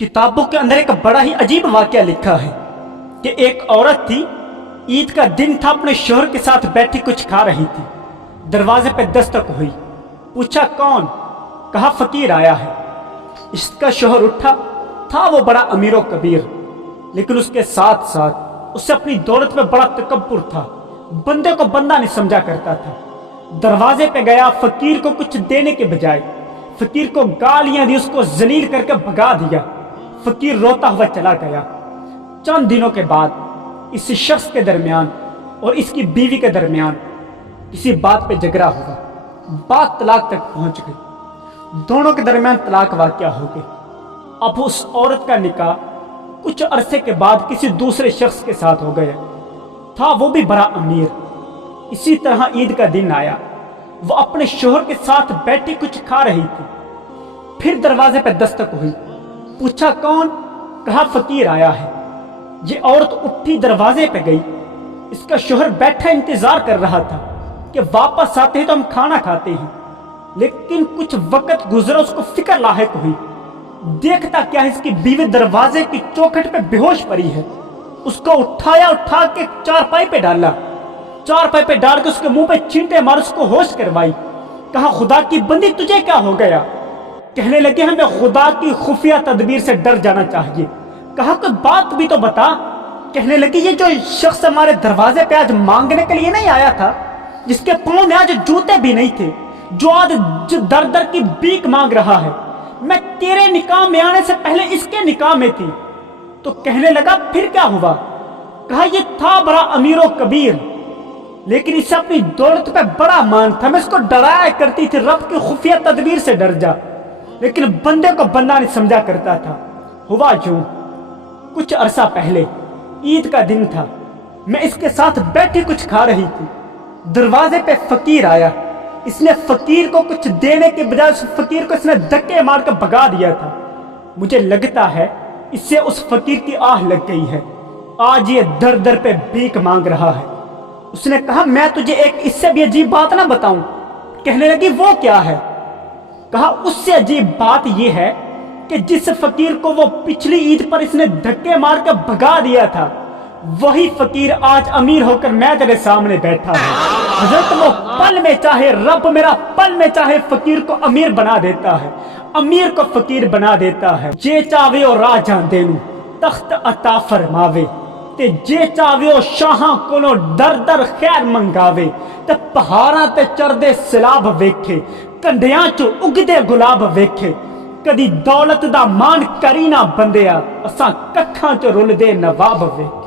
किताबों के अंदर एक बड़ा ही अजीब वाकया लिखा है कि एक औरत थी, ईद का दिन था, अपने शोहर के साथ बैठी कुछ खा रही थी। दरवाजे पे दस्तक हुई, पूछा कौन? कहा फकीर आया है। इसका शोहर उठा, था वो बड़ा अमीर व कबीर, लेकिन उसके साथ साथ उससे अपनी दौलत में बड़ा तकब्बुर था, बंदे को बंदा नहीं समझा करता था। दरवाजे पे गया, फकीर को कुछ देने के बजाय फकीर को गालियां दी, उसको जलील करके भगा दिया। फकीर रोता हुआ चला गया। चंद दिनों के बाद इस शख्स के दरमियान और इसकी बीवी के दरमियान किसी बात पे झगड़ा हुआ, बात तलाक तक पहुंच गई। दोनों के दरमियान तलाक वाक़या हो गई। अब उस औरत का निकाह कुछ अरसे के बाद किसी दूसरे शख्स के साथ हो गया, था वो भी बड़ा अमीर। इसी तरह ईद का दिन आया, वो अपने शोहर के साथ बैठी कुछ खा रही थी। फिर दरवाजे पर दस्तक हुई, पूछा कौन? कहा फकीर आया है। ये औरत उठी, दरवाजे पे गई। इसका शोहर बैठा इंतजार कर रहा था कि वापस आते हैं तो हम खाना खाते हैं, लेकिन कुछ वक्त गुजरा, उसको फिक्र लाहिक हुई। देखता क्या है, इसकी बीवी दरवाजे की चौखट पे बेहोश पड़ी है। उसको उठाया, उठा के चारपाई पे डाला, चारपाई पे डाल के उसके मुंह पे छींटे मार, उसको होश करवाई। कहा खुदा की बंदी तुझे क्या हो गया? कहने लगे हमें खुदा की खुफिया तदबीर से डर जाना चाहिए। कहा कोई बात भी तो बता। कहने लगी ये जो शख्स हमारे दरवाजे पे आज मांगने के लिए नहीं आया था, जिसके पांव में आज जूते भी नहीं थे, जो आज दर दर की भीख मांग रहा है, मैं तेरे निकाह में आने से पहले इसके निकाह में थी। तो कहने लगा फिर क्या हुआ? कहा ये था बड़ा अमीर व कबीर, लेकिन इससे अपनी दौलत पे बड़ा मान था। मैं इसको डराया करती थी, रब की खुफिया तदबीर से डर जा, लेकिन बंदे को बंदा नहीं समझा करता था। हुआ यूं, कुछ अरसा पहले ईद का दिन था, मैं इसके साथ बैठी कुछ खा रही थी। दरवाजे पे फकीर आया। इसने फकीर को कुछ देने के बजाय उस फकीर को इसने धक्के मार कर भगा दिया था। मुझे लगता है इससे उस फकीर की आह लग गई है, आज ये दर दर पे भीख मांग रहा है। उसने कहा मैं तुझे एक इससे भी अजीब बात ना बताऊं? कहने लगी वो क्या है? कहा उससे अजीब बात यह है कि जिस फकीर को वो पिछली ईद पर इसने धक्के मार कर भगा दिया था, वही फकीर आज अमीर होकर मैं तेरे सामने बैठा है। हजरत वो पल में चाहे, रब मेरा पल में चाहे फकीर को अमीर बना देता है, अमीर को फकीर बना देता है। जे चावे ओ राजा देनू तख्त अता फरमावे, ते जे चावे ओ शाहां कोलों दर दर खैर मंगावे। ते पहाड़ां ते चढ़दे सैलाब वेखे, कंढियां चों उगदे गुलाब वेखे। कदी दौलत दा मान करी ना बंदिया, असां कखां चों रुलदे नवाब वेखे।